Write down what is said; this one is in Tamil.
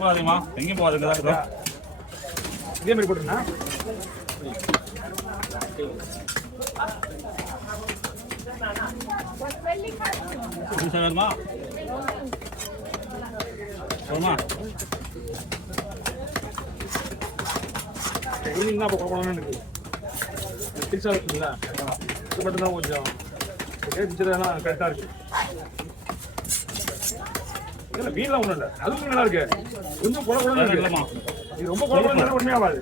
பாதிமா எங்கேயும் போகாதுங்க இதே மாதிரி போட்டுருண்ணா வேணுமா வருமா ஈவினிங் தான் இப்போ கொடுக்கணும்னு இருக்கு ஃபிக்ஸாக இருக்குங்களா இது மட்டும்தான் கொஞ்சம் மிச்சதெல்லாம் கரெக்டாக இருக்கு இல்லை மீன்லாம் ஒன்றும் இல்லை அதுவும் நல்லா இருக்கு கொஞ்சம் குறை குறை இல்லைம்மா இது ரொம்ப குறை குறை ஒன்றுமே ஆகாது